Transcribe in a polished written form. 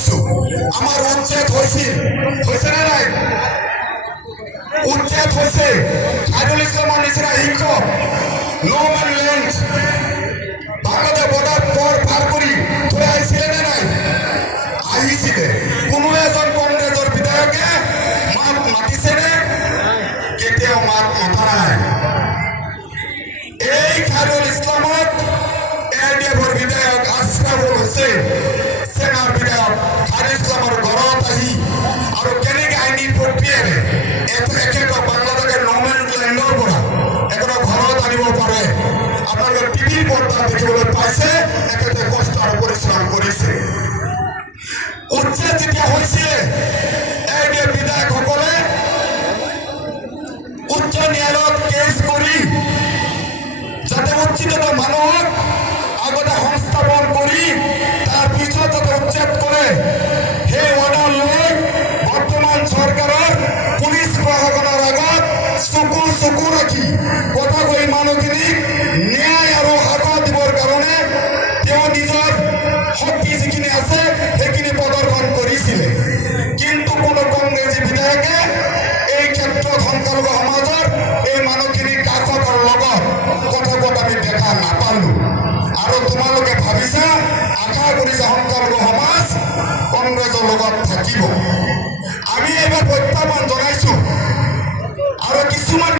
কৈছো আমাৰ উচ্ছেদ হৈছিল, হৈছে নে নাই? উচ্ছেদ হৈছে। খাইৰুল ইছলামৰ নিচিনা শিক্ষক নো ম্যান ল্যান্ড ভাৰতে বৰ্ডাৰ পাৰ কৰি থৈ আহিছিলে নে নাই? আহিছিলে। কোনো এজন কংগ্ৰেছৰ বিধায়কে মাত মাতিছেনে? কেতিয়াও মাত মতা নাই। এই খাইৰুল ইছলামক এডিএফৰ বিধায়ক আশৰাফুল হুছেইন সেনাৰ বিধায়ক খাইৰুল ইছলামৰ ঘৰত আহি আৰু কেনেকৈ আইনী প্ৰক্ৰিয়াৰে একেটা বাংলাদেশেৰ নমেন ল্যান্ডৰ পৰা এটা ঘৰত আনিব পাৰে আপোনালোকে টিভিৰ পৰ্দাত দেখিবলৈ পাইছে। একেতে কষ্ট আৰু পৰিশ্ৰম কৰিছে। উচ্ছেদ যেতিয়া হৈছিলে এডিএফ বিধায়কসকলে উচ্চ ন্যায়ালয়ত কেছ কৰি যাতে উচ্ছেদিত মানুহক আগতে সংস্থাপন কৰি তাৰ পিছত যাতে উচ্ছেদ কৰে সেই অৰ্ডাৰ লৈ বৰ্তমান চৰকাৰৰ পুলিচ প্ৰশাসনৰ আগত চকু ৰাখি কথা কৈ মানুহখিনিক ন্যায় আৰু সাহস দিবৰ কাৰণে তেওঁ নিজৰ শক্তি যিখিনি আছে সেইখিনি প্ৰদৰ্শন কৰিছিলে। কিন্তু কোনো কংগ্ৰেছী বিধায়কে এই ক্ষেত্ৰত সংখ্যালঘু সমাজৰ এই মানুহখিনিৰ কাষত আৰু লগত কথা ক'ত আমি দেখা নাপালো। আৰু তোমালোকে ভাবিছা, আশা কৰিছা সংখ্যালঘু সমাজ কংগ্ৰেছৰ লগত থাকিব। আমি এইবাৰ প্ৰত্যাহ্বান জনাইছো আৰু কিছুমান